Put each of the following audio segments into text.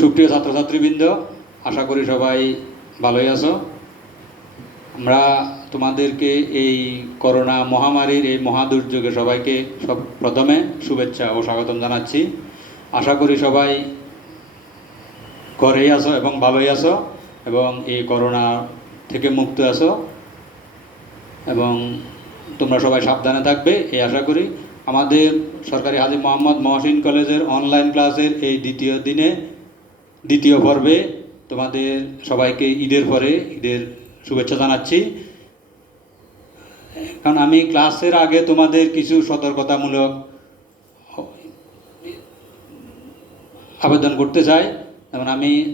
সুপ্রিয় ছাত্রছাত্রীবৃন্দ, আশা করি সবাই ভালোই আছো। আমরা তোমাদেরকে এই করোনা মহামারীর এই মহাদুর্যোগে সবাইকে প্রথমে শুভেচ্ছা ও স্বাগতম জানাচ্ছি। আশা করি সবাই ঘরেই আছো এবং ভালোই আছো এবং এই করোনা থেকে মুক্ত আছো এবং তোমরা সবাই সাবধানে থাকবে এই আশা করি। আমাদের সরকারি হাজী মোহাম্মদ মহসিন কলেজের অনলাইন ক্লাসের এই দ্বিতীয় পর্বে তোমাদের সবাইকে ঈদের পরে ঈদের শুভেচ্ছা জানাচ্ছি। কারণ আমি ক্লাসের আগে তোমাদের কিছু সতর্কতামূলক আবেদন করতে চাই। যেমন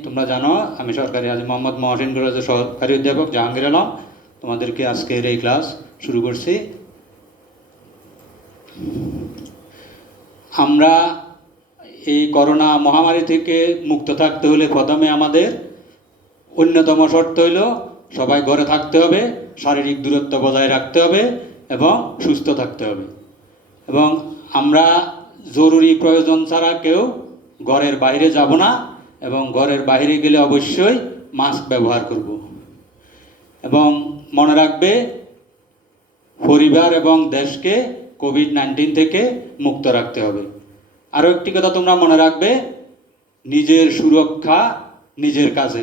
তোমরা জানো আমি সরকারি হাজী মোহাম্মদ মহসিন কলেজের সহকারী অধ্যাপক জাহাঙ্গীর আলম তোমাদেরকে আজকের এই ক্লাস শুরু করছি। আমরা এই করোনা মহামারী থেকে মুক্ত থাকতে হলে প্রথমে আমাদের অন্যতম শর্ত হইল সবাই ঘরে থাকতে হবে, শারীরিক দূরত্ব বজায় রাখতে হবে এবং সুস্থ থাকতে হবে। এবং আমরা জরুরি প্রয়োজন ছাড়া কেউ ঘরের বাইরে যাব না এবং ঘরের বাইরে গেলে অবশ্যই মাস্ক ব্যবহার করব। এবং মনে রাখবে পরিবার এবং দেশকে কোভিড-19 থেকে মুক্ত রাখতে হবে। আরও একটি কথা তোমরা মনে রাখবে, নিজের সুরক্ষা নিজের কাছে।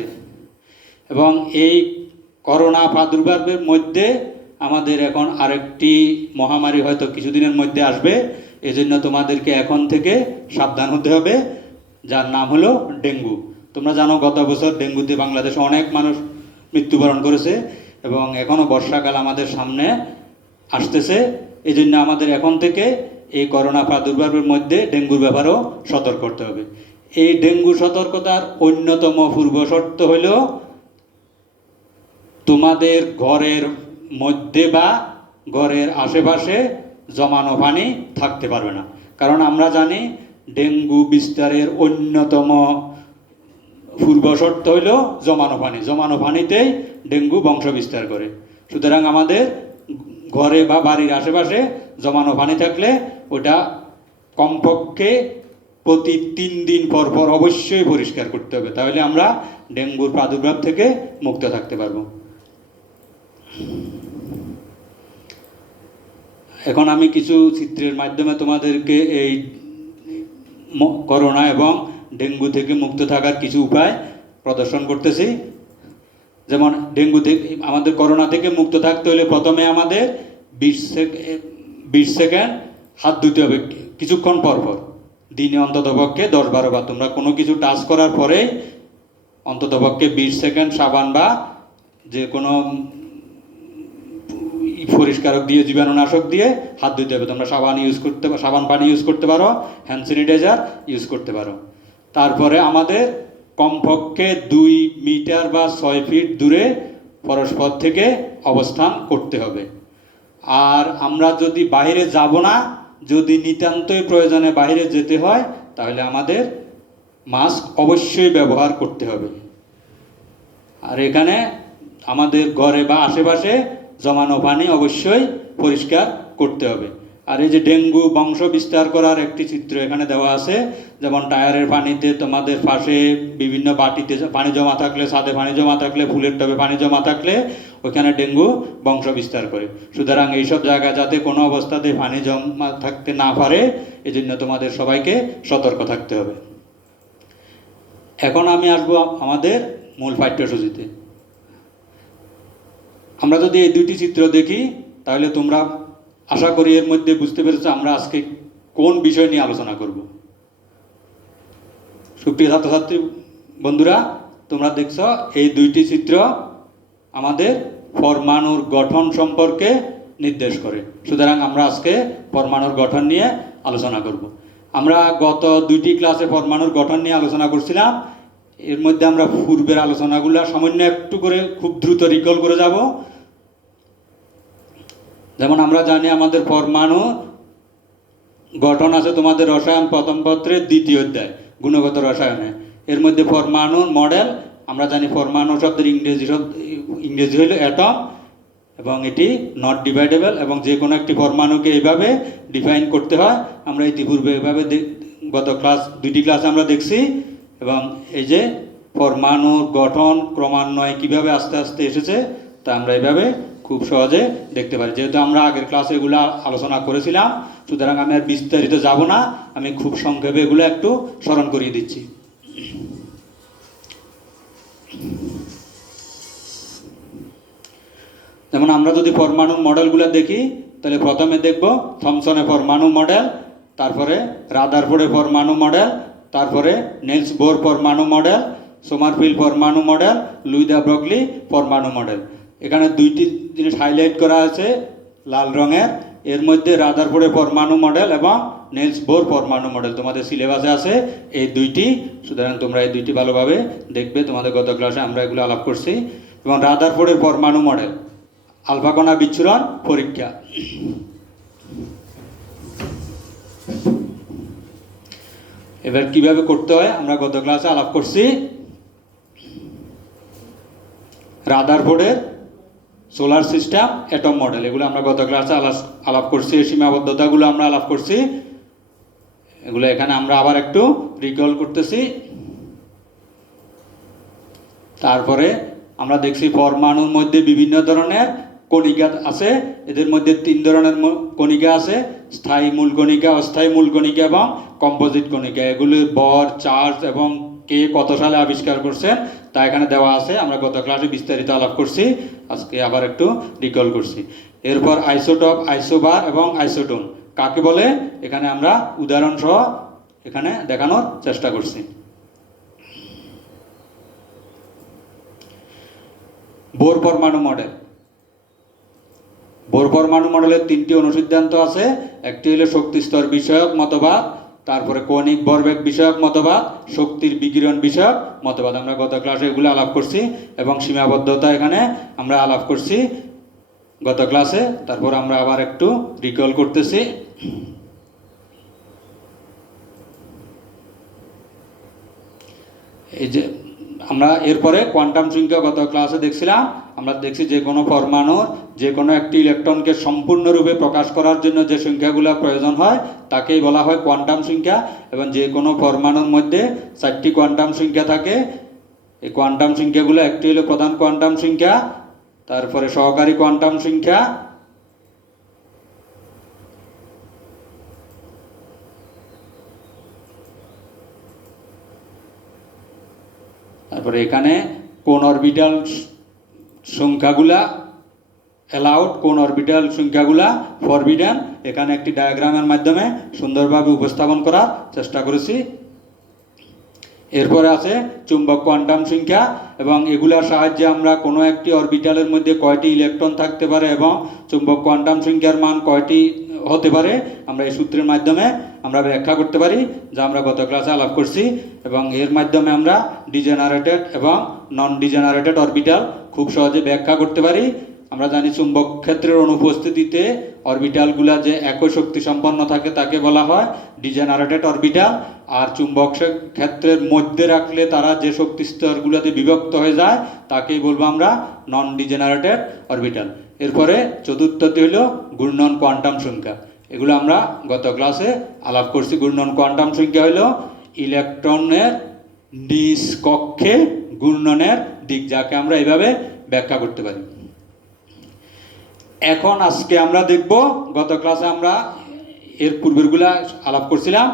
এবং এই করোনা প্রাদুর্ভাবের মধ্যে আমাদের এখন আরেকটি মহামারী হয়তো কিছুদিনের মধ্যে আসবে, এজন্য তোমাদেরকে এখন থেকে সাবধান হতে হবে, যার নাম হলো ডেঙ্গু। তোমরা জানো গত বছর ডেঙ্গুতে বাংলাদেশে অনেক মানুষ মৃত্যুবরণ করেছে এবং এখনও বর্ষাকাল আমাদের সামনে আসতেছে। এই জন্য আমাদের এখন থেকে এই করোনা প্রাদুর্ভাবের মধ্যে ডেঙ্গুর ব্যাপারেও সতর্ক করতে হবে। এই ডেঙ্গু সতর্কতার অন্যতম পূর্ব শর্ত হইল তোমাদের ঘরের মধ্যে বা ঘরের আশেপাশে জমানো পানি থাকতে পারবে না। কারণ আমরা জানি ডেঙ্গু বিস্তারের অন্যতম পূর্ব শর্ত হইল জমানো পানি। জমানো পানিতেই ডেঙ্গু বংশ বিস্তার করে। সুতরাং আমাদের ঘরে বা বাড়ির আশেপাশে জমানো পানি থাকলে ওটা কমপক্ষে প্রতি 3 দিন পর পর অবশ্যই পরিষ্কার করতে হবে, তাহলে আমরা ডেঙ্গুর প্রাদুর্ভাব থেকে মুক্ত থাকতে পারবো। এখন আমি কিছু চিত্রের মাধ্যমে তোমাদেরকে এই করোনা এবং ডেঙ্গু থেকে মুক্ত থাকার কিছু উপায় প্রদর্শন করতেছি। যেমন ডেঙ্গু থেকে আমাদের করোনা থেকে মুক্ত থাকতে হলে প্রথমে আমাদের 20 সেকেন্ড হাত ধুতে হবে কিছুক্ষণ পর পর, দিনে অন্ততপক্ষে 10-12 বার। তোমরা কোনো কিছু টাচ করার পরেই অন্ততপক্ষে 20 সেকেন্ড সাবান বা যে কোনো পরিষ্কারক দিয়ে, জীবাণুনাশক দিয়ে হাত ধুতে হবে। তোমরা সাবান পানি ইউজ করতে পারো, হ্যান্ড স্যানিটাইজার ইউজ করতে পারো। তারপরে আমাদের কমপক্ষে 2 মিটার বা 6 ফিট দূরে পরস্পর থেকে অবস্থান করতে হবে। আর আমরা যদি বাইরে যাব না, যদি নিতান্তই প্রয়োজনে বাইরে যেতে হয়, তাহলে আমাদের মাস্ক অবশ্যই ব্যবহার করতে হবে। আর এখানে আমাদের ঘরে বা আশেপাশে জমানো পানি অবশ্যই পরিষ্কার করতে হবে। আর এই যে ডেঙ্গু বংশ বিস্তার করার একটি চিত্র এখানে দেওয়া আছে। যেমন টায়ারের পানিতে, তোমাদের পাশে বিভিন্ন বাটিতে পানি জমা থাকলে, ছাদে পানি জমা থাকলে, ফুলের টবে পানি জমা থাকলে ওইখানে ডেঙ্গু বংশ বিস্তার করে। সুতরাং এইসব জায়গা যাতে কোনো অবস্থাতে পানি জমা থাকতে না পারে, এজন্য তোমাদের সবাইকে সতর্ক থাকতে হবে। এখন আমি আসবো আমাদের মূল পাঠ্যসূচিতে। আমরা যদি এই দুটি চিত্র দেখি তাহলে তোমরা আশা করি এর মধ্যে বুঝতে পেরেছো আমরা আজকে কোন বিষয় নিয়ে আলোচনা করব। সুপ্রিয় ছাত্রছাত্রী বন্ধুরা, তোমরা দেখছো এই দুইটি চিত্র আমাদের পরমাণুর গঠন সম্পর্কে নির্দেশ করে। সুতরাং আমরা আজকে পরমাণুর গঠন নিয়ে আলোচনা করব। আমরা গত 2টি ক্লাসে পরমাণুর গঠন নিয়ে আলোচনা করছিলাম। এর মধ্যে আমরা পূর্বের আলোচনাগুলো সামান্য একটু করে খুব দ্রুত রিকল করে যাব। যেমন আমরা জানি আমাদের পরমাণু গঠন আছে তোমাদের রসায়ন প্রথম পত্রের 2য় অধ্যায় গুণগত রসায়নে। এর মধ্যে পরমাণুর মডেল আমরা জানি, পরমাণু শব্দের ইংরেজি হইল অ্যাটম এবং এটি নট ডিভাইডেবল এবং যে কোনো একটি পরমাণুকে এইভাবে ডিফাইন করতে হয়। আমরা ইতিপূর্বে এভাবে গত 2টি ক্লাস আমরা দেখছি এবং এই যে পরমাণুর গঠন ক্রমান্বয়ে কীভাবে আস্তে আস্তে এসেছে তা আমরা এইভাবে খুব সহজে দেখতে পারি। যেহেতু আমরা আগের ক্লাসে এগুলো আলোচনা করেছিলাম, সুতরাং আমি আর বিস্তারিত যাব না, আমি খুব সংক্ষেপে এগুলো একটু স্মরণ করিয়ে দিচ্ছি। যেমন আমরা যদি পরমাণুর মডেলগুলো দেখি, তাহলে প্রথমে দেখব থমসনের পরমাণু মডেল, তারপরে রাদারফোর্ডের পরমাণু মডেল, তারপরে নেলস বোর পরমাণু মডেল, সোমারফিল্ড পরমাণু মডেল, লুই দ্য ব্রগলি পরমাণু মডেল। এখানে দুইটি জিনিস হাইলাইট করা আছে লাল রঙের, এর মধ্যে রাদারফোর্ডের পরমাণু মডেল এবং নেলস বোর পরমাণু মডেল তোমাদের সিলেবাসে আছে এই দুইটি, সুতরাং তোমরা এই দুইটি ভালোভাবে দেখবে। তোমাদের গত ক্লাসে আমরা এগুলো আলাপ করছি। এবং রাদারফোর্ডের পরমাণু মডেল, আলফা কণা বিচ্ছুরণ পরীক্ষা। এবার কিভাবে করতে হয় আমরা গত ক্লাসে আলাপ করছি। রাদারফোর্ডের সোলার সিস্টেম অ্যাটম মডেল, এগুলো আমরা গত ক্লাসে আলাপ করছি। এই সীমাবদ্ধতাগুলো আমরা আলাপ করছি, এগুলো এখানে আমরা আবার একটু রিকল করতেছি। তারপরে আমরা দেখছি পরমাণুর মধ্যে বিভিন্ন ধরনের কণিকা আছে। এদের মধ্যে 3 ধরনের কণিকা আছে: স্থায়ী মূল কণিকা, অস্থায়ী মূল কণিকা এবং কম্পোজিট কণিকা। এগুলির ভর, চার্জ এবং কে কত সালে আবিষ্কার করছেন তা এখানে দেওয়া আছে। আমরা গত ক্লাসে বিস্তারিত আলাপ করছি, আজকে আবার একটু রিকল করছি। এরপর আইসোটপ, আইসোবার এবং আইসোটোন কাকে বলে এখানে আমরা উদাহরণ সহ এখানে দেখানোর চেষ্টা করছি। বোর পরমাণু মডেল, বোর পরমাণু মডেলের 3টি অনুসিদ্ধান্ত আছে। একটি হলো শক্তি স্তর বিষয়ক মতবাদ, তারপরে কৌণিক ভরবেগ বিষয়ক মতবাদ, শক্তির বিকিরণ বিষয়ক মতবাদ। আমরা গত ক্লাসে এগুলো আলাপ করছি এবং সীমাবদ্ধতা এখানে আমরা আলাপ করছি গত ক্লাসে। তারপর আমরা আবার একটু রিকল করতেছি। এই যে আমরা এরপরে কোয়ান্টাম সংখ্যা গত ক্লাসে দেখছিলাম। আমরা দেখছি যে কোনো পরমাণুর যে কোনো একটি ইলেকট্রনকে সম্পূর্ণরূপে প্রকাশ করার জন্য যে সংখ্যাগুলো প্রয়োজন হয় তাকেই বলা হয় কোয়ান্টাম সংখ্যা। এবং যে কোনো পরমাণুর মধ্যে 4টি কোয়ান্টাম সংখ্যা থাকে। এই কোয়ান্টাম সংখ্যাগুলো একটি হলো প্রধান কোয়ান্টাম সংখ্যা, তারপরে সহকারী কোয়ান্টাম সংখ্যা, তারপরে এখানে কোন অরবিটাল সংখ্যাগুলা অ্যালাউড, কোন অরবিটাল সংখ্যাগুলা ফরবিডেন, এখানে একটি ডায়াগ্রামের মাধ্যমে সুন্দরভাবে উপস্থাপন করার চেষ্টা করেছি। এরপরে আছে চুম্বক কোয়ান্টাম সংখ্যা, এবং এগুলোর সাহায্যে আমরা কোনো একটি অরবিটালের মধ্যে কয়টি ইলেকট্রন থাকতে পারে এবং চুম্বক কোয়ান্টাম সংখ্যার মান কয়টি হতে পারে আমরা এই সূত্রের মাধ্যমে আমরা ব্যাখ্যা করতে পারি, যা আমরা গত ক্লাসে আলাপ করছি। এবং এর মাধ্যমে আমরা ডিজেনারেটেড এবং নন ডিজেনারেটেড অরবিটাল খুব সহজে ব্যাখ্যা করতে পারি। আমরা জানি চুম্বক ক্ষেত্রের অনুপস্থিতিতে অরবিটালগুলা যে একই শক্তি সম্পন্ন থাকে তাকে বলা হয় ডিজেনারেটেড অরবিটাল, আর চুম্বক ক্ষেত্রের মধ্যে রাখলে তারা যে শক্তি স্তরগুলোতে বিভক্ত হয়ে যায় তাকেই বলবো আমরা নন ডিজেনারেটেড অরবিটাল। এরপরে চতুর্থটি হলো ঘূর্ণন কোয়ান্টাম সংখ্যা, এগুলো আমরা গত ক্লাসে আলাপ করছি। ঘূর্ণন কোয়ান্টাম সংখ্যা হলো ইলেকট্রনের নিজ কক্ষে ঘূর্ণনের দিক, যাকে আমরা এইভাবে ব্যাখ্যা করতে পারি। এখন আজকে আমরা দেখব, গত ক্লাসে আমরা এর পূর্বেরগুলা আলাপ করছিলাম,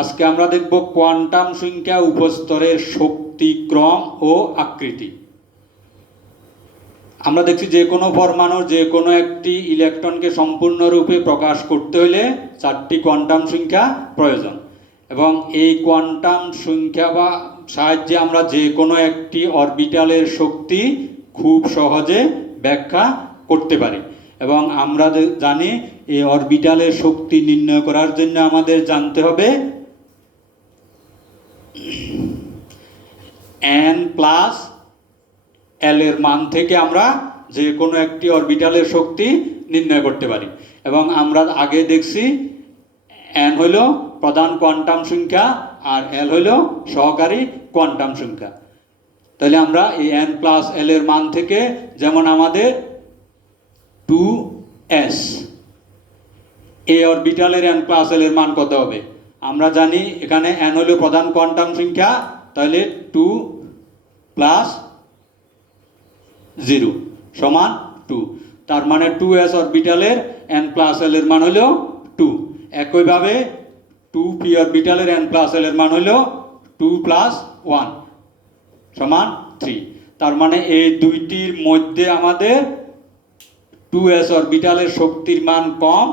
আজকে আমরা দেখব কোয়ান্টাম সংখ্যা উপস্তরের শক্তি ক্রম ও আকৃতি। আমরা দেখছি যে কোনো পরমাণুর যে কোনো একটি ইলেকট্রনকে সম্পূর্ণরূপে প্রকাশ করতে হলে 4টি কোয়ান্টাম সংখ্যা প্রয়োজন, এবং এই কোয়ান্টাম সংখ্যা বা সাহায্যে আমরা যে কোনো একটি অরবিটালের শক্তি খুব সহজে ব্যাখ্যা করতে পারি। এবং আমরা জানি এই অরবিটালের শক্তি নির্ণয় করার জন্য আমাদের জানতে হবে n+l এর মান থেকে আমরা যে কোনো একটি অরবিটালের শক্তি নির্ণয় করতে পারি। এবং আমরা আগে দেখছি n হইল প্রধান কোয়ান্টাম সংখ্যা আর l হইল সহকারী কোয়ান্টাম সংখ্যা। তাহলে আমরা এই n+l এর মান থেকে, যেমন আমাদের 2s, এই অরবিটালের n+l এর মান কত হবে? আমরা জানি এখানে n হলো প্রধান কোয়ান্টাম সংখ্যা তাহলে 2 প্লাস 0 সমান 2। তার মানে 2s অরবিটালের n প্লাস l এর মান হলো 2। একইভাবে 2p অরবিটালের n প্লাস l এর মান হলো 2 প্লাস 1 সমান 3। তার মানে এই দুইটির মধ্যে আমাদের 2s অরবিটালের শক্তির মান কম,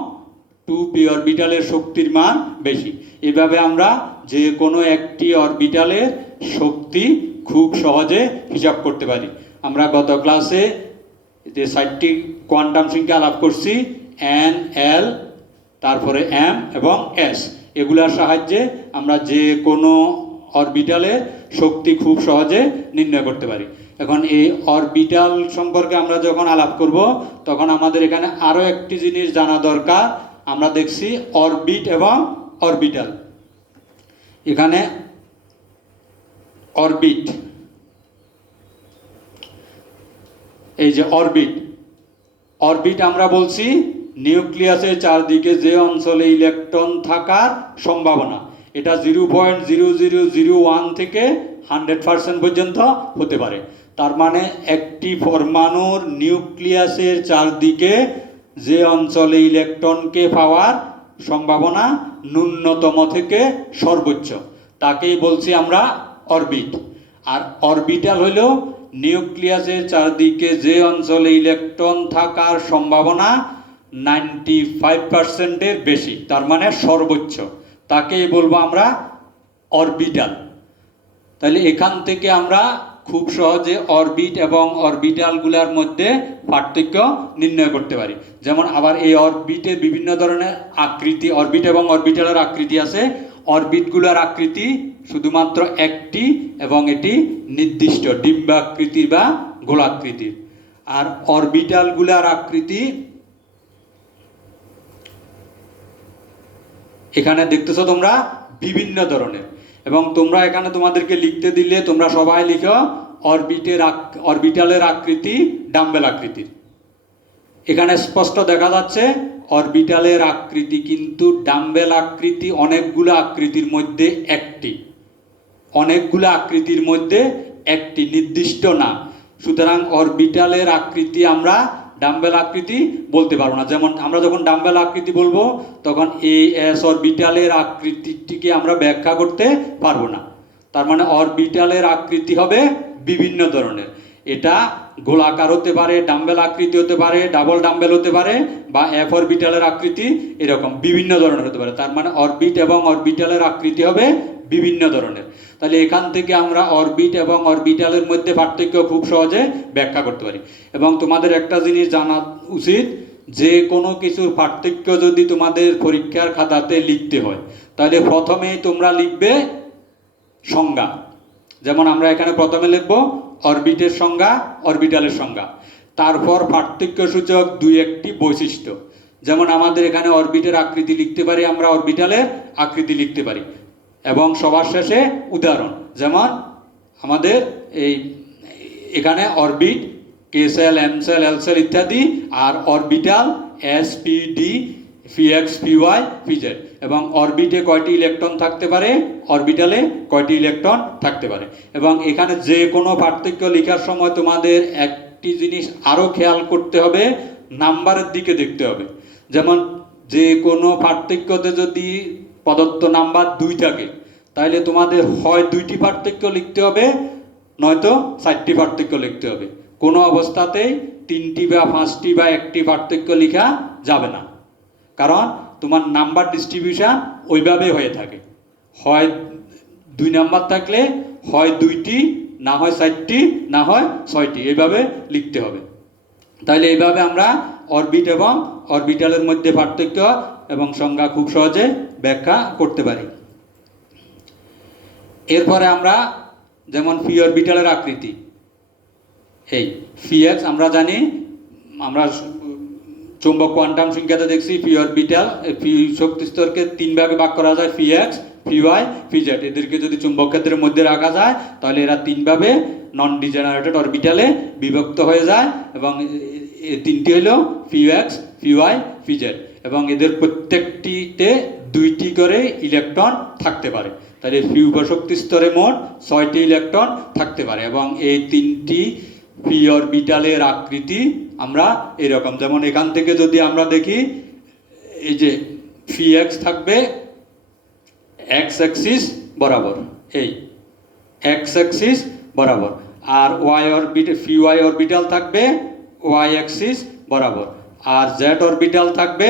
2p অরবিটালের শক্তির মান বেশি। এভাবে আমরা যে কোনো একটি অরবিটালের শক্তি খুব সহজে হিসাব করতে পারি। আমরা গত ক্লাসে যে 4টি কোয়ান্টাম সংখ্যা আলাপ করছি, n, l, তারপরে m এবং s, এগুলোর সাহায্যে আমরা যে কোনো অরবিটালের শক্তি খুব সহজে নির্ণয় করতে পারি। এখন এই অরবিটাল সম্পর্কে আমরা যখন আলাপ করব তখন আমাদের এখানে আরও একটি জিনিস জানা দরকার। আমরা দেখছি অরবিট এবং অরবিটাল। এখানে অরবিট, এই যে অরবিট, অরবিট আমরা বলছি নিউক্লিয়াসের চারদিকে যে অঞ্চলে ইলেকট্রন থাকার সম্ভাবনা, এটা 0.0001 থেকে 100% পর্যন্ত হতে পারে। তার মানে একটি পরমাণুর নিউক্লিয়াসের চারদিকে যে অঞ্চলে ইলেকট্রনকে পাওয়ার সম্ভাবনা ন্যূনতম থেকে সর্বোচ্চ, তাকেই বলছি আমরা অরবিট। আর অরবিটাল হলো নিউক্লিয়াসের চারদিকে যে অঞ্চলে ইলেকট্রন থাকার সম্ভাবনা 95%-এর বেশি, তার মানে সর্বোচ্চ, তাকেই বলবো আমরা অরবিটাল। তাহলে এখান থেকে আমরা খুব সহজে অরবিট এবং অরবিটালগুলোর মধ্যে পার্থক্য নির্ণয় করতে পারি। যেমন আবার এই অরবিটের বিভিন্ন ধরনের আকৃতি, অরবিট এবং অরবিটালের আকৃতি আছে। অরবিটগুলোর আকৃতি শুধুমাত্র একটি এবং এটি নির্দিষ্ট ডিম্বাকৃতির বা গোলাকৃতির। আর অরবিটালগুলোর আকৃতি এখানে দেখতেছো তোমরা বিভিন্ন ধরনের। এবং তোমরা এখানে তোমাদেরকে লিখতে দিলে তোমরা সবাই লিখো অরবিটালের আকৃতি ডাম্বেল আকৃতির। এখানে স্পষ্ট দেখা যাচ্ছে অরবিটালের আকৃতি কিন্তু ডাম্বেল আকৃতি অনেকগুলো আকৃতির মধ্যে একটি, অনেকগুলো আকৃতির মধ্যে একটি, নির্দিষ্ট না। সুতরাং অরবিটালের আকৃতি আমরা ডাম্বেল আকৃতি বলতে পারবো না। যেমন আমরা যখন ডাম্বেল আকৃতি বলবো তখন এই এস অরবিটালের আকৃতিটিকে আমরা ব্যাখ্যা করতে পারবো না। তার মানে অরবিটালের আকৃতি হবে বিভিন্ন ধরনের। এটা গোলাকার হতে পারে, ডাম্বেল আকৃতি হতে পারে, ডাবল ডাম্বেল হতে পারে, বা এফ অরবিটালের আকৃতি, এরকম বিভিন্ন ধরনের হতে পারে। তার মানে অরবিট এবং অরবিটালের আকৃতি হবে বিভিন্ন ধরনের। তাহলে এখান থেকে আমরা অরবিট এবং অরবিটালের মধ্যে পার্থক্য খুব সহজে ব্যাখ্যা করতে পারি। এবং তোমাদের একটা জিনিস জানা উচিত, যে কোনো কিছুর পার্থক্য যদি তোমাদের পরীক্ষার খাতাতে লিখতে হয় তাহলে প্রথমেই তোমরা লিখবে সংজ্ঞা। যেমন আমরা এখানে প্রথমে লিখব অরবিটের সংজ্ঞা, অরবিটালের সংজ্ঞা, তারপর পার্থক্যসূচক দুই একটি বৈশিষ্ট্য। যেমন আমাদের এখানে অরবিটের আকৃতি লিখতে পারি, আমরা অরবিটালের আকৃতি লিখতে পারি, এবং সবার শেষে উদাহরণ। যেমন আমাদের এখানে orbit K shell, M shell, L shell ইত্যাদি, আর orbital s, p, d, p x, P Y, P Z. এবং অরবিটে কয়টি ইলেকট্রন থাকতে পারে, অরবিটালে কয়টি ইলেকট্রন থাকতে পারে। এবং এখানে যে কোনো পার্থক্য লেখার সময় তোমাদের একটি জিনিস আরও খেয়াল করতে হবে, নাম্বারের দিকে দেখতে হবে। যেমন যে কোনো পার্থক্যতে যদি প্রদত্ত নাম্বার 2 থাকে তাহলে তোমাদের হয় 2টি পার্থক্য লিখতে হবে, নয়তো 4টি পার্থক্য লিখতে হবে। কোনো অবস্থাতেই 3টি বা 5টি বা 1টি পার্থক্য লেখা যাবে না, কারণ তোমার নাম্বার ডিস্ট্রিবিউশন ওইভাবে হয়ে থাকে। হয় 2 নাম্বার থাকলে হয় 2টি, না হয় 4টি, না হয় 6টি, এইভাবে লিখতে হবে। তাহলে এইভাবে আমরা অরবিট এবং অরবিটালের মধ্যে পার্থক্য এবং সংজ্ঞা খুব সহজে ব্যাখ্যা করতে পারি। এরপরে আমরা যেমন পি অরবিটালের আকৃতি, এই পি এক্স আমরা জানি, আমরা চৌম্বক কোয়ান্টাম সংখ্যাতে দেখছি পি অরবিটাল, পি শক্তি স্তরকে 3 ভাগে ভাগ করা যায়, P x, P Y, P Z. এদেরকে যদি চুম্বক ক্ষেত্রের মধ্যে রাখা যায় তাহলে এরা 3 ভাবে নন ডিজেনারেটেড অরবিটালে বিভক্ত হয়ে যায়। এবং এই 3টি হলো P x, P Y, P Z. এবং এদের প্রত্যেকটিতে 2টি করে ইলেকট্রন থাকতে পারে। তাহলে পি উপশক্তি স্তরে মোট 6টি ইলেকট্রন থাকতে পারে এবং এই 3টি পি অরবিটালের আকৃতি আমরা এরকম, যেমন এখান থেকে যদি আমরা দেখি এই যে পি এক্স থাকবে এক্স অ্যাক্সিস বরাবর, এই এক্স অ্যাক্সিস বরাবর, আর y orbital p y orbital থাকবে ওয়াই অ্যাক্সিস বরাবর, আর জেড অরবিটাল থাকবে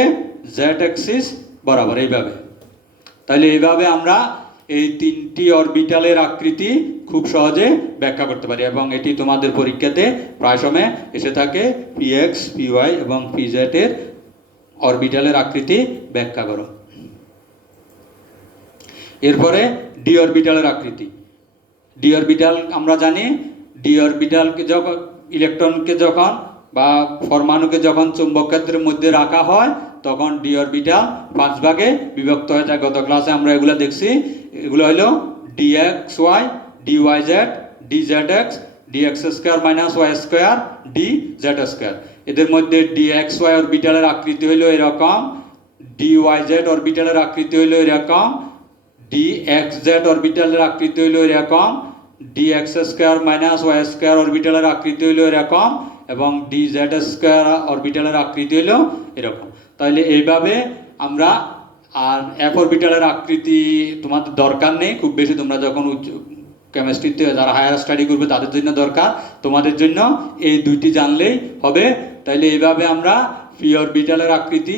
জেড অ্যাক্সিস বরাবর, এইভাবে। তাহলে এইভাবে আমরা এই 3টি অরবিটালের আকৃতি খুব সহজে ব্যাখ্যা করতে পারি এবং এটি তোমাদের পরীক্ষাতে প্রায় সময় এসে থাকে। পি এক্স, পি ওয়াই এবং পি জেড এর অরবিটালের আকৃতি ব্যাখ্যা করো। এরপরে ডি অরবিটালের আকৃতি। ডি অরবিটাল আমরা জানি, ডি অরবিটালকে যখন ইলেকট্রনকে যখন বা পরমাণুকে যখন চুম্বক ক্ষেত্রের মধ্যে রাখা হয় তখন ডি অরবিটাল 5 ভাগে বিভক্ত হয়ে যায়। গত ক্লাসে আমরা এগুলো দেখছি। এগুলো হলো D X Y, D Y Z, D Z X, D X square minus Y square, D Z square. এদের মধ্যে ডি এক্স ওয়াই অরবিটালের আকৃতি হলো এরকম, ডি ওয়াই জেড অরবিটালের আকৃতি হলো এরকম, ডি এক্স জেড অরবিটালের আকৃতি হলো এরকম, D X square minus Y square অরবিটালের আকৃতি হলো এরকম এবং ডি জেড স্কোয়ার অরবিটালের আকৃতি হলো এরকম। তাহলে এইভাবে আমরা, আর এফ অরবিটালের আকৃতি তোমাদের দরকার নেই খুব বেশি, তোমরা যখন কেমিস্ট্রিতে যারা হায়ার স্টাডি করবে তাদের জন্য দরকার, তোমাদের জন্য এই 2টি জানলেই হবে। তাইলে এইভাবে আমরা পি অরবিটালের আকৃতি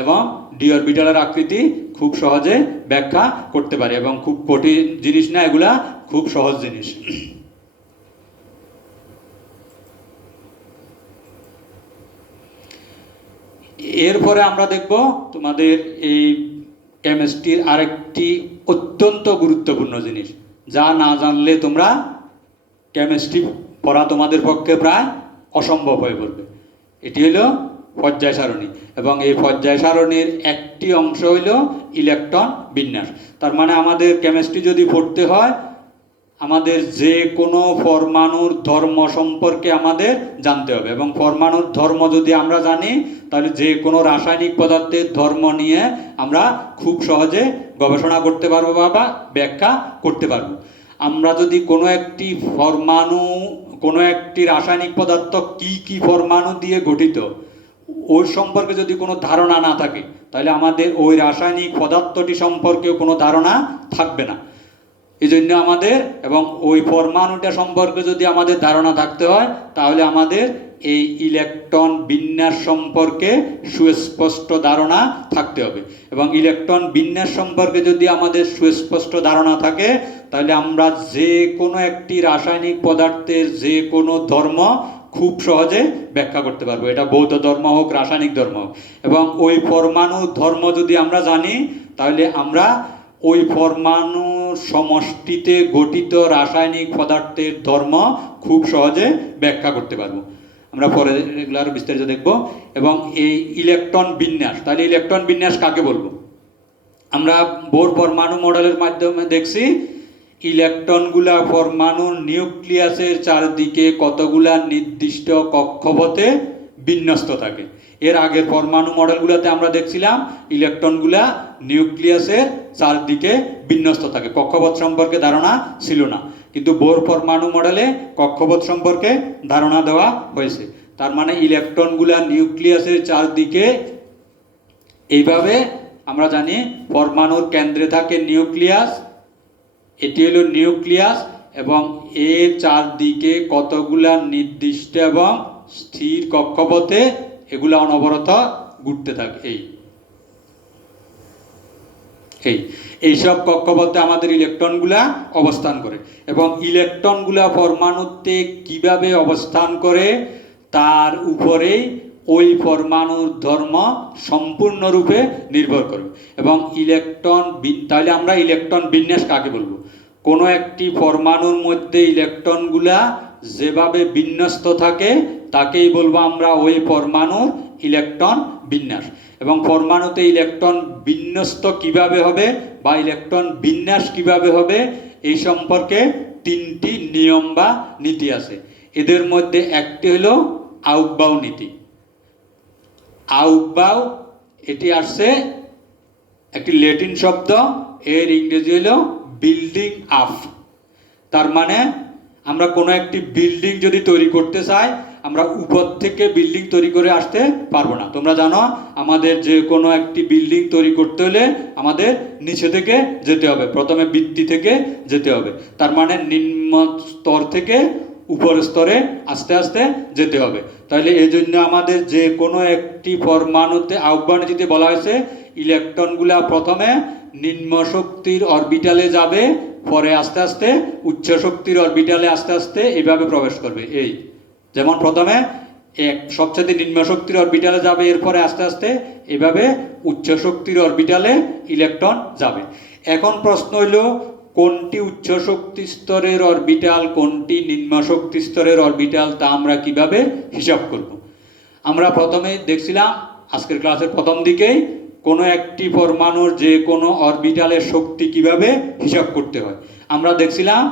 এবং ডি অরবিটালের আকৃতি খুব সহজে ব্যাখ্যা করতে পারি এবং খুব কঠিন জিনিস না, এগুলা খুব সহজ জিনিস। এরপরে আমরা দেখব তোমাদের এই কেমিস্ট্রির আরেকটি অত্যন্ত গুরুত্বপূর্ণ জিনিস, যা না জানলে তোমরা কেমিস্ট্রি পড়া তোমাদের পক্ষে প্রায় অসম্ভব হয়ে পড়বে। এটি হলো পর্যায় সারণী এবং এই পর্যায় সারণীর একটি অংশ হইল ইলেকট্রন বিন্যাস। তার মানে আমাদের কেমিস্ট্রি যদি পড়তে হয় আমাদের যে কোনো পরমাণুর ধর্ম সম্পর্কে আমাদের জানতে হবে এবং পরমাণুর ধর্ম যদি আমরা জানি তাহলে যে কোনো রাসায়নিক পদার্থের ধর্ম নিয়ে আমরা খুব সহজে গবেষণা করতে পারবো বা ব্যাখ্যা করতে পারবো। আমরা যদি কোনো একটি পরমাণু, কোনো একটি রাসায়নিক পদার্থ কি পরমাণু দিয়ে গঠিত ওই সম্পর্কে যদি কোনো ধারণা না থাকে তাহলে আমাদের ওই রাসায়নিক পদার্থটি সম্পর্কেও কোনো ধারণা থাকবে না। এই জন্য আমাদের এবং ওই পরমাণুটা সম্পর্কে যদি আমাদের ধারণা থাকতে হয় তাহলে আমাদের এই ইলেকট্রন বিন্যাস সম্পর্কে সুস্পষ্ট ধারণা থাকতে হবে এবং ইলেকট্রন বিন্যাস সম্পর্কে যদি আমাদের সুস্পষ্ট ধারণা থাকে তাহলে আমরা যে কোনো একটি রাসায়নিক পদার্থের যে কোনো ধর্ম খুব সহজে ব্যাখ্যা করতে পারবো, এটা বৌদ্ধ ধর্ম হোক রাসায়নিক ধর্ম হোক। এবং ওই পরমাণু ধর্ম যদি আমরা জানি তাহলে আমরা ওই পরমাণু সমষ্টিতে গঠিত রাসায়নিক পদার্থের ধর্ম খুব সহজে ব্যাখ্যা করতে পারবো। আমরা পরে এগুলো আরো বিস্তারিত দেখব। এবং এই ইলেকট্রন বিন্যাস, তাহলে ইলেকট্রন বিন্যাস কাকে বলবো? আমরা বোর পরমাণু মডেলের মাধ্যমে দেখছি ইলেকট্রনগুলা পরমাণুর নিউক্লিয়াসের চারদিকে কতগুলা নির্দিষ্ট কক্ষপথে বিন্যস্ত থাকে। এর আগের পরমাণু মডেলগুলোতে আমরা দেখছিলাম ইলেকট্রনগুলা নিউক্লিয়াসের চারদিকে বিন্যস্ত থাকে, কক্ষপথ সম্পর্কে ধারণা ছিল না, কিন্তু বোর পরমাণু মডেলে কক্ষপথ সম্পর্কে ধারণা দেওয়া হয়েছে। তার মানে ইলেকট্রনগুলা নিউক্লিয়াসের চারদিকে এইভাবে আমরা জানি পরমাণুর কেন্দ্রে থাকে নিউক্লিয়াস, এটি হলো নিউক্লিয়াস এবং এর চারদিকে কতগুলা নির্দিষ্ট এবং স্থির কক্ষপথে এগুলা অনবরত ঘুরতে থাকে। এইসব কক্ষপথে আমাদের ইলেকট্রনগুলা অবস্থান করে এবং ইলেকট্রনগুলা পরমাণুতে কিভাবে অবস্থান করে তার উপরেই ওই পরমাণুর ধর্ম সম্পূর্ণরূপে নির্ভর করে। এবং ইলেকট্রন, তাহলে আমরা ইলেকট্রন বিন্যাস কাকে বলবো? কোনো একটি পরমাণুর মধ্যে ইলেকট্রনগুলা যেভাবে বিন্যস্ত থাকে তাকেই বলবো আমরা ওই পরমাণুর ইলেকট্রন বিন্যাস। এবং পরমাণুতে ইলেকট্রন বিন্যস্ত কিভাবে হবে বা ইলেকট্রন বিন্যাস কিভাবে হবে এই সম্পর্কে 3টি নিয়ম বা নীতি আছে। এদের মধ্যে একটি হলো আউকবাউ নীতি। আউকবাউ এটি আসছে একটি ল্যাটিন শব্দ, এর ইংরেজি হলো বিল্ডিং আপ। তার মানে আমরা কোনো একটি বিল্ডিং যদি তৈরি করতে চাই, আমরা উপর থেকে বিল্ডিং তৈরি করে আসতে পারবো না। তোমরা জানো আমাদের যে কোনো একটি বিল্ডিং তৈরি করতে হলে আমাদের নিচে থেকে যেতে হবে, প্রথমে ভিত্তি থেকে যেতে হবে। তার মানে নিম্ন স্তর থেকে উপর স্তরে আস্তে আস্তে যেতে হবে। তাহলে এই জন্য আমাদের যে কোনো একটি পরমাণুতে আহ্বানে দিতে বলা হয়েছে ইলেকট্রনগুলা প্রথমে নিম্ন শক্তির অরবিটালে যাবে, পরে আস্তে আস্তে উচ্চ শক্তির অরবিটালে আস্তে আস্তে এইভাবে প্রবেশ করবে। এই যেমন প্রথমে সবচেয়ে নিম্ন শক্তির অরবিটালে যাবে, এরপরে আস্তে আস্তে এইভাবে উচ্চ শক্তির অরবিটালে ইলেকট্রন যাবে। এখন প্রশ্ন হইল কোনটি উচ্চ শক্তি স্তরের অরবিটাল, কোনটি নিম্ন শক্তি স্তরের অরবিটাল, তা আমরা কিভাবে হিসাব করব? আমরা প্রথমে দেখছিলাম আজকের ক্লাসের প্রথম দিকেই কোনো একটি পরমাণুর যে কোনো অরবিটালের শক্তি কিভাবে হিসাব করতে হয়। আমরা দেখছিলাম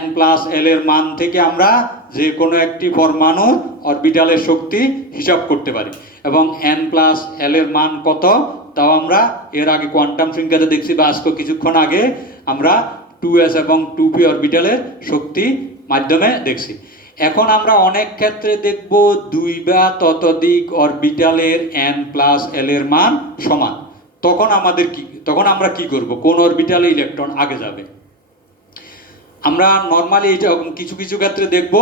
n+l এর মান থেকে আমরা যে কোনো একটি পরমাণুর অরবিটালের শক্তি হিসাব করতে পারি, এবং n+l এর মান কত তাও আমরা এর আগে কোয়ান্টাম সংখ্যাতে দেখছি, বা আজকে কিছুক্ষণ আগে আমরা 2s এবং 2p অরবিটালের শক্তি মাধ্যমে দেখছি। এখন আমরা অনেক ক্ষেত্রে দেখব 2 বা ততোধিক অরবিটালের n+l এর মান সমান। তখন আমরা কি করব? কোন অরবিটালে ইলেকট্রন আগে যাবে? আমরা নরমালি এটা কিছু কিছু ক্ষেত্রে দেখব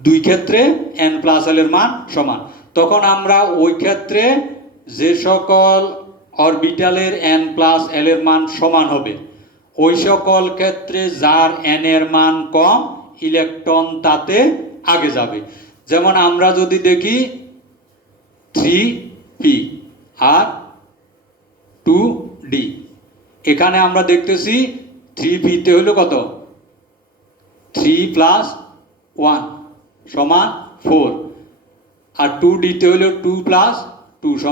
2 ক্ষেত্রে n+l এর মান সমান। তখন আমরা ওই ক্ষেত্রে যে সকল অরবিটালের n+l এর মান সমান হবে, ওই সকল ক্ষেত্রে যার n এর মান কম, ইলেকট্রন তাতে আগে যাবে। যেমন আমরা যদি দেখি 3p আর 2d, এখানে আমরা দেখতেছি 3p তে হলো কত? 3 + 1 = 4, আর 2d তে হলো 2 + 2 =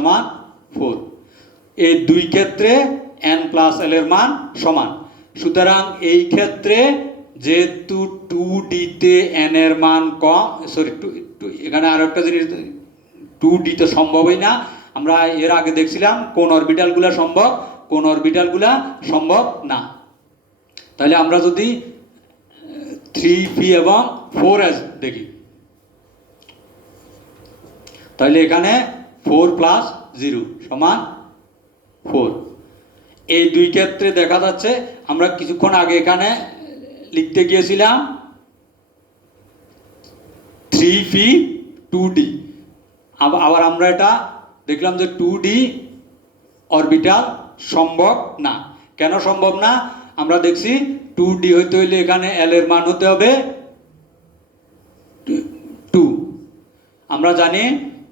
4। এই দুই ক্ষেত্রে n+l এর মান সমান। সুতরাং এই ক্ষেত্রে যেহেতু 2d তে n এর মান কম, এখানে আরো একটা জিনিস, 2d তো সম্ভবই না। আমরা এর আগে দেখছিলাম কোন অরবিটালগুলো সম্ভব, কোন অরবিটালগুলো সম্ভব না। তাহলে আমরা যদি 3p এবং 4s দেখি, তাহলে এখানে 4 + 0 = 4। এই দুই ক্ষেত্রে দেখা যাচ্ছে, আমরা কিছুক্ষণ আগে এখানে লিখতে গিয়েছিলাম 3p 2d, আবার আমরা এটা দেখলাম যে 2d অরবিটাল সম্ভব না। কেন সম্ভব না? আমরা দেখছি 2d হইতে হইলে এখানে l এর মান হতে হবে 2। আমরা জানি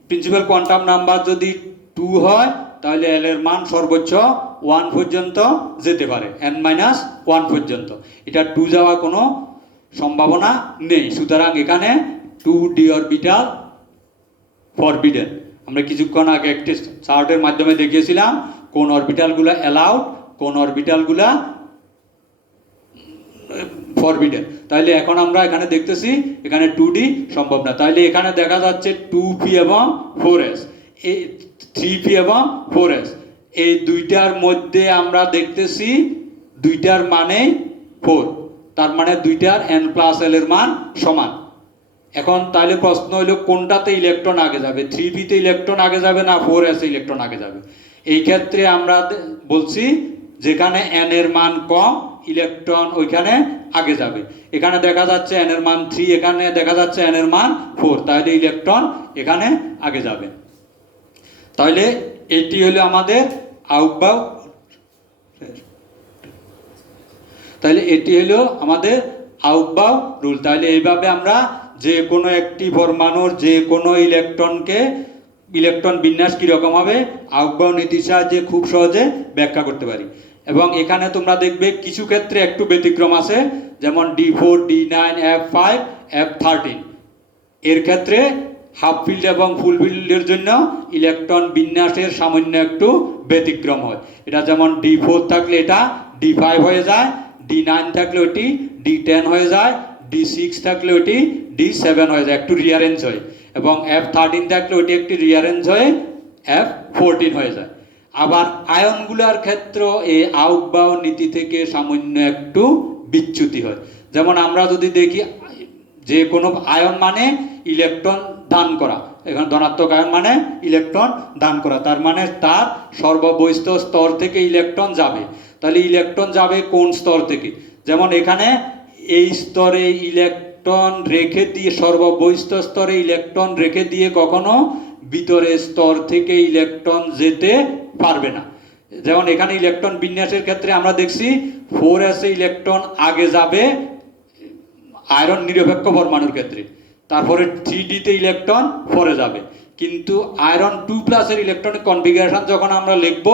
প্রিন্সিপাল কোয়ান্টাম নাম্বার যদি 2 হয় তাহলে l এর মান সর্বোচ্চ 1 পর্যন্ত যেতে পারে, n-1 পর্যন্ত। এটা 2 যাওয়ার কোনো সম্ভাবনা নেই। সুতরাং এখানে 2d অরবিটাল ফরবিডেন। আমরা কিছুক্ষণ আগে একটি চার্টের মাধ্যমে দেখিয়েছিলাম কোন অরবিটালগুলো অ্যালাউড, কোন অরবিটালগুলো ফরবিডেন। তাহলে এখন আমরা এখানে দেখতেছি এখানে 2d সম্ভব না। তাহলে এখানে দেখা যাচ্ছে 2p এবং 4s, এই 3p এবং 4s, এই দুইটার মধ্যে আমরা দেখতেছি দুইটার মানে 4। তার মানে দুইটার n+l এর মান সমান। এখন তাহলে প্রশ্ন হলো কোনটাতে ইলেকট্রন আগে যাবে? 3p তে ইলেকট্রন আগে যাবে না 4s এ ইলেকট্রন আগে যাবে? এই ক্ষেত্রে আমরা বলছি যেখানে n এর মান কম, ইলেকট্রন ওইখানে আগে যাবে। এখানে দেখা যাচ্ছে n এর মান 3, এখানে দেখা যাচ্ছে n এর মান 4, তাহলে ইলেকট্রন এখানে আগে যাবে। তাহলে এটি হলো আমাদের আউটবাউ, তাহলে এটি হলো আমাদের আউটবাউ রুল। তাহলে এইভাবে আমরা যে কোনো একটি পরমাণুর যে কোনো ইলেকট্রন বিন্যাস কীরকম হবে আউটবাউ নীতির সাহায্যে খুব সহজে ব্যাখ্যা করতে পারি। এবং এখানে তোমরা দেখবে কিছু ক্ষেত্রে একটু ব্যতিক্রম আছে, যেমন D4, D9, F5, F13। এর ক্ষেত্রে হাফ ফিল্ড এবং ফুল ফিল্ডের জন্য ইলেকট্রন বিন্যাসের সামান্য একটু ব্যতিক্রম হয়। এটা যেমন D4 থাকলে এটা D5 হয়ে যায়, D9 থাকলে ওটি D10 হয়ে যায়, D6 থাকলে ওটি D7 হয়ে যায়, একটু রিয়ারেঞ্জ হয়, এবং F13 থাকলে ওটি একটি রিয়ারেঞ্জ হয়ে F14 হয়ে যায়। আবার আয়নগুলার ক্ষেত্র এই আউটবাউন নীতি থেকে সামান্য একটু বিচ্যুতি হয়। যেমন আমরা যদি দেখি যে কোনো আয়ন মানে ইলেকট্রন দান করা, এখানে ধনাত্মক আয়ন মানে ইলেকট্রন দান করা, তার মানে তার সর্ববহিস্থ স্তর থেকে ইলেকট্রন যাবে। তাহলে ইলেকট্রন যাবে কোন স্তর থেকে? যেমন এখানে এই স্তরে ইলেকট্রন রেখে দিয়ে, সর্ববহিস্থ স্তরে ইলেকট্রন রেখে দিয়ে কখনো ভিতরের স্তর থেকে ইলেকট্রন যেতে পারবে না। যেমন এখানে ইলেকট্রন বিন্যাসের ক্ষেত্রে আমরা দেখছি 4s ইলেকট্রন আগে যাবে আয়রন নিরপেক্ষ পরমাণুর ক্ষেত্রে, তারপরে 3d-তে ইলেকট্রন পরে যাবে। কিন্তু আয়রন 2+ ইলেকট্রনিক কনফিগারেশন যখন আমরা লিখব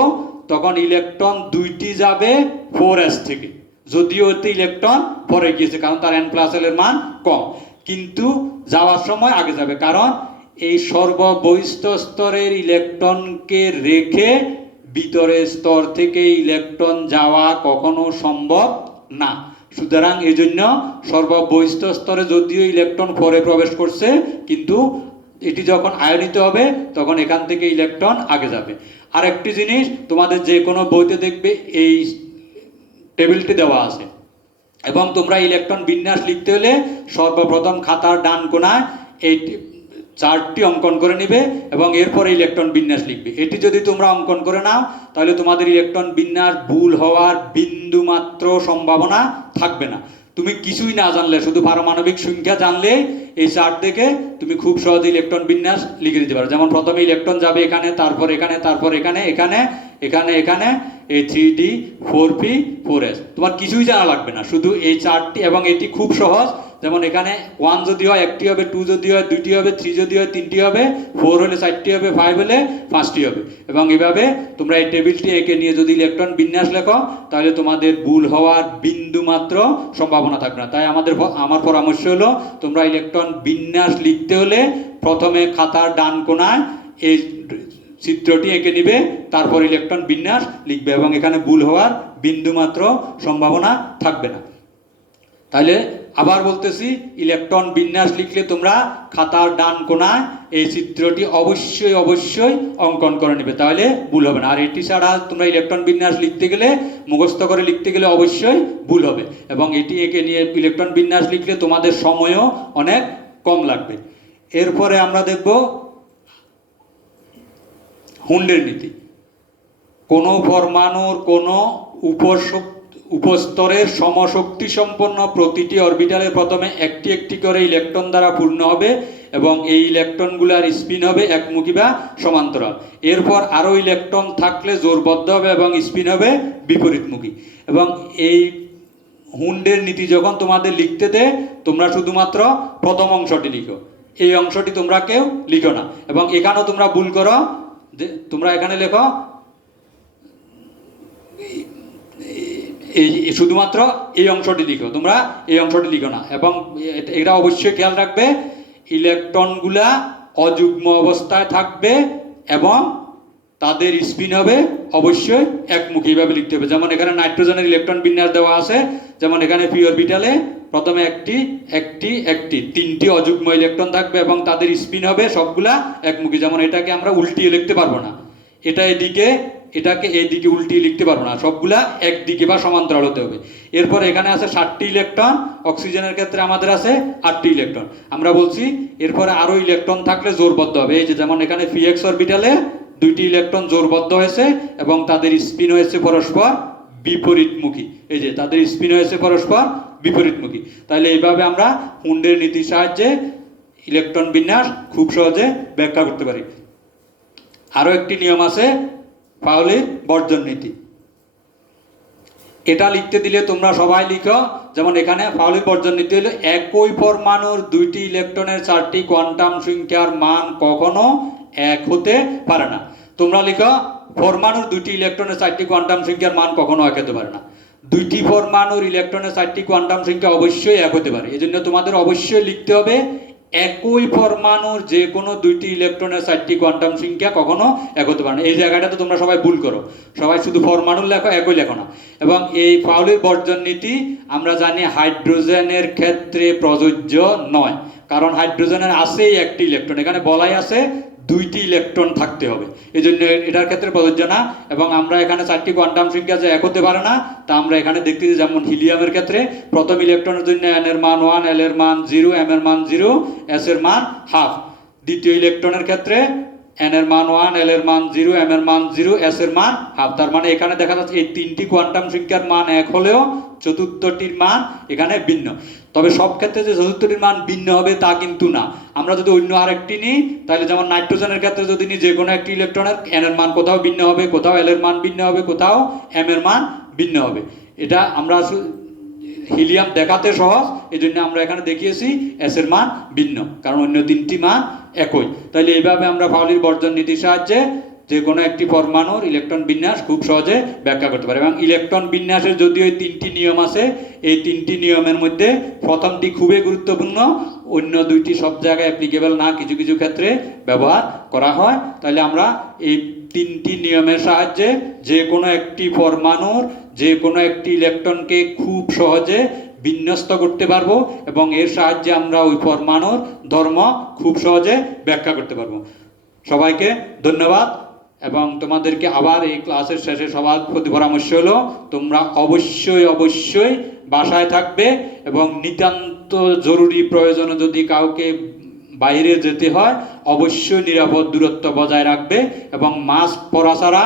তখন ইলেকট্রন দুইটি যাবে 4s থেকে, যদিও এতে ইলেকট্রন পরে গিয়েছে কারণ তার n+l এর মান কম, কিন্তু যাওয়ার সময় আগে যাবে। কারণ এই সর্ববহিস্থ স্তরের ইলেকট্রনকে রেখে ভিতরের স্তর থেকে ইলেকট্রন যাওয়া কখনো সম্ভব না। সুতরাং এই জন্য সর্ববহিস্থ স্তরে যদিও ইলেকট্রন পরে প্রবেশ করছে, কিন্তু এটি যখন আয়নিত হবে তখন এখান থেকে ইলেকট্রন আগে যাবে। আরেকটি জিনিস তোমাদের যে কোনো বইতে দেখবে এই টেবিলটি দেওয়া আছে, এবং তোমরা ইলেকট্রন বিন্যাস লিখতে হলে সর্বপ্রথম খাতার ডান কোণায় এই চার্টটি অঙ্কন করে নিবে এবং এরপরে ইলেকট্রন বিন্যাস লিখবে। এটি যদি তোমরা অঙ্কন করে নাও তাহলে তোমাদের ইলেকট্রন বিন্যাস ভুল হওয়ার বিন্দু মাত্র সম্ভাবনা থাকবে না। তুমি কিছুই না জানলে, শুধু পারমাণবিক সংখ্যা জানলে এই চার্ট দেখে তুমি খুব সহজে ইলেকট্রন বিন্যাস লিখে দিতে পারো। যেমন প্রথমে ইলেকট্রন যাবে এখানে, তারপর এখানে, তারপর এখানে, এখানে, এখানে, এখানে, এই 3d 4p 4s, তোমার কিছুই জানা লাগবে না, শুধু এই চার্টটি। এবং এটি খুব সহজ। যেমন এখানে 1 যদি হয় 1টি হবে, 2 যদি হয় 2টি হবে, 3 যদি হয় 3টি হবে, 4 হলে 4টি হবে, 5 হলে 5টি হবে। এবং এভাবে তোমরা এই টেবিলটি এঁকে নিয়ে যদি ইলেকট্রন বিন্যাস লেখো তাহলে তোমাদের ভুল হওয়ার বিন্দু মাত্র সম্ভাবনা থাকবে না। তাই আমার পরামর্শ হলো, তোমরা ইলেকট্রন বিন্যাস লিখতে হলে প্রথমে খাতার ডান কোণায় এই চিত্রটি এঁকে নিবে, তারপর ইলেকট্রন বিন্যাস লিখবে এবং এখানে ভুল হওয়ার বিন্দু মাত্র সম্ভাবনা থাকবে না। তাহলে আবার বলতেছি, ইলেকট্রন বিন্যাস লিখলে তোমরা খাতার ডান কোণায় এই চিত্রটি অবশ্যই অবশ্যই অঙ্কন করে নেবে, তাহলে ভুল হবে না। আর এটি ছাড়া তোমরা ইলেকট্রন বিন্যাস লিখতে গেলে, মুখস্থ করে লিখতে গেলে অবশ্যই ভুল হবে। এবং এটি এঁকে নিয়ে ইলেকট্রন বিন্যাস লিখলে তোমাদের সময়ও অনেক কম লাগবে। এরপরে আমরা দেখব হুন্ডের নীতি। কোনো পরমাণুর কোনো উপস্তরের সমশক্তি সম্পন্ন প্রতিটি অরবিটালের প্রথমে একটি একটি করে ইলেকট্রন দ্বারা পূর্ণ হবে এবং এই ইলেকট্রনগুলোর স্পিন হবে একমুখী বা সমান্তরাল। এরপর আরও ইলেকট্রন থাকলে জোড়বদ্ধ হবে এবং স্পিন হবে বিপরীতমুখী। এবং এই হুন্ডের নীতি যখন তোমাদের লিখতে দেয় তোমরা শুধুমাত্র প্রথম অংশটি লিখো, এই অংশটি তোমরা কেউ লিখো না। এবং এখানেও তোমরা ভুল করো, যে তোমরা এখানে লেখো এই শুধুমাত্র এই অংশটি লিখো, তোমরা এই অংশটি লিখো না। এবং এটা অবশ্যই খেয়াল রাখবে, ইলেকট্রনগুলা অযুগ্ম অবস্থায় থাকবে এবং তাদের স্পিন হবে অবশ্যই একমুখী, এইভাবে লিখতে হবে। যেমন এখানে নাইট্রোজেনের ইলেকট্রন বিন্যাস দেওয়া আছে, যেমন এখানে পি অরবিটালে প্রথমে একটি একটি একটি 3টি অযুগ্ম ইলেকট্রন থাকবে এবং তাদের স্পিন হবে সবগুলা একমুখী। যেমন এটাকে আমরা উল্টিয়ে লিখতে পারবো না, এটা এদিকে, এটাকে এইদিকে উল্টিয়ে লিখতে পারবো না, সবগুলা একদিকে বা সমান্তরাল হতে হবে। এরপর এখানে আছে 7টি ইলেকট্রন, অক্সিজেনের ক্ষেত্রে আমাদের আছে 8টি ইলেকট্রন। আমরা বলছি এরপরে আরও ইলেকট্রন থাকলে জোড়বদ্ধ হবে। এই যে যেমন এখানে px অরবিটালে 2টি ইলেকট্রন জোড়বদ্ধ হয়েছে এবং তাদের স্পিন হয়েছে পরস্পর বিপরীতমুখী। এই যে তাদের স্পিন হয়েছে পরস্পর বিপরীতমুখী। তাহলে এইভাবে আমরা হুন্ডের নীতির সাহায্যে ইলেকট্রন বিন্যাস খুব সহজে ব্যাখ্যা করতে পারি। আরও একটি নিয়ম আছে, পাউলির বর্জন নীতি। এটা লিখতে দিলে তোমরা সবাই লিখো। যেমন এখানে পাউলির বর্জন নীতি হলো, একই পরমাণুর 2টি ইলেকট্রনের 4টি কোয়ান্টাম সংখ্যার মান কখনো এক হতে পারে না। তোমরা লিখো, পরমাণুর 2টি ইলেকট্রনের 4টি কোয়ান্টাম সংখ্যার মান কখনো এক হতে পারে না। 2টি পরমাণুর ইলেকট্রনের 4টি কোয়ান্টাম সংখ্যা অবশ্যই এক হতে পারে। এই জন্য তোমাদের অবশ্যই লিখতে হবে, একই পরমাণুর যে কোনো 2টি ইলেকট্রনের 4টি কোয়ান্টাম সংখ্যা কখনো এক হতে পারে না। এই জায়গাটাতে তোমরা সবাই ভুল করো, সবাই শুধু পরমাণুর লেখো, একই লেখো না। এবং এই পাউলির বর্জন নীতি আমরা জানি হাইড্রোজেনের ক্ষেত্রে প্রযোজ্য নয়, কারণ হাইড্রোজেনের আছেই একটি ইলেকট্রন, এখানে বলাই আছে 2টি ইলেকট্রন থাকতে হবে। এই জন্য এটার ক্ষেত্রে প্রযোজ্য না। এবং আমরা এখানে 4টি কোয়ান্টাম সংখ্যা যে এক হতে পারে না, তা আমরা এখানে দেখতেছি। যেমন হিলিয়ামের ক্ষেত্রে প্রথম ইলেকট্রনের জন্য n এর মান 1, l এর মান 0, m এর মান 0, s এর মান হাফ। দ্বিতীয় ইলেকট্রনের ক্ষেত্রে n এর মান 1, l এর মান 0, m এর মান 0, s এর মান হাফ। তার মানে এখানে দেখা যাচ্ছে এই 3টি কোয়ান্টাম সংখ্যার মান এক হলেও চতুর্থটির মান এখানে ভিন্ন। তবে সব ক্ষেত্রে যে চতুর্থটির মান ভিন্ন হবে তা কিন্তু না। আমরা যদি অন্য আরেকটি নিই, তাহলে যেমন নাইট্রোজেনের ক্ষেত্রে যদি নিই, যে কোনো একটি ইলেকট্রনের n এর মান কোথাও ভিন্ন হবে, কোথাও l এর মান ভিন্ন হবে, কোথাও m এর মান ভিন্ন হবে। এটা আমরা হিলিয়াম দেখাতে সহজ, এই জন্য আমরা এখানে দেখিয়েছি s এর মান ভিন্ন, কারণ অন্য 3টি মান একই। তাহলে এইভাবে আমরা পাউলির বর্জন নীতির সাহায্যে যে কোনো একটি পরমাণুর ইলেকট্রন বিন্যাস খুব সহজে ব্যাখ্যা করতে পারে। এবং ইলেকট্রন বিন্যাসের যদিও 3টি নিয়ম আছে, এই 3টি নিয়মের মধ্যে প্রথমটি খুবই গুরুত্বপূর্ণ, অন্য 2টি সব জায়গায় অ্যাপ্লিকেবল না, কিছু কিছু ক্ষেত্রে ব্যবহার করা হয়। তাহলে আমরা এই 3টি নিয়মের সাহায্যে যে কোনো একটি পরমাণুর যে কোনো একটি ইলেকট্রনকে খুব সহজে বিন্যস্ত করতে পারবো, এবং এর সাহায্যে আমরা ওই পরমাণুর ধর্ম খুব সহজে ব্যাখ্যা করতে পারবো। সবাইকে ধন্যবাদ। এবং তোমাদেরকে আবার এই ক্লাসের শেষে সবার প্রতি পরামর্শ হলো, তোমরা অবশ্যই বাসায় থাকবে, এবং নিতান্ত জরুরি প্রয়োজনে যদি কাউকে বাইরে যেতে হয় অবশ্যই নিরাপদ দূরত্ব বজায় রাখবে, এবং মাস্ক পরা ছাড়া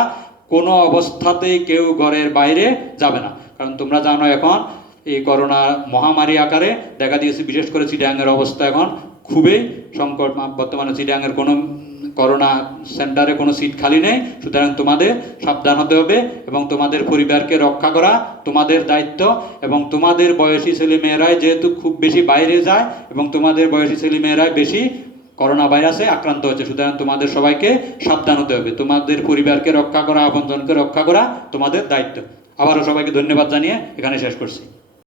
কোনো অবস্থাতেই কেউ ঘরের বাইরে যাবে না। কারণ তোমরা জানো এখন এই করোনা মহামারী আকারে দেখা দিয়েছে, বিশেষ করে চিটাগাংয়ের অবস্থা এখন খুবই সংকট। বর্তমানে চিটাগাংয়ের কোনো করোনা সেন্টারে কোনো সিট খালি নেই। সুতরাং তোমাদের সাবধান হতে হবে, এবং তোমাদের পরিবারকে রক্ষা করা তোমাদের দায়িত্ব। এবং তোমাদের বয়সী ছেলেমেয়েরাই যেহেতু খুব বেশি বাইরে যায়, এবং তোমাদের বয়সী ছেলেমেয়েরাই বেশি করোনা ভাইরাসে আক্রান্ত হচ্ছে, সুতরাং তোমাদের সবাইকে সাবধান হতে হবে। তোমাদের পরিবারকে রক্ষা করা, আপনজনকে রক্ষা করা তোমাদের দায়িত্ব। আবারও সবাইকে ধন্যবাদ জানিয়ে এখানে শেষ করছি।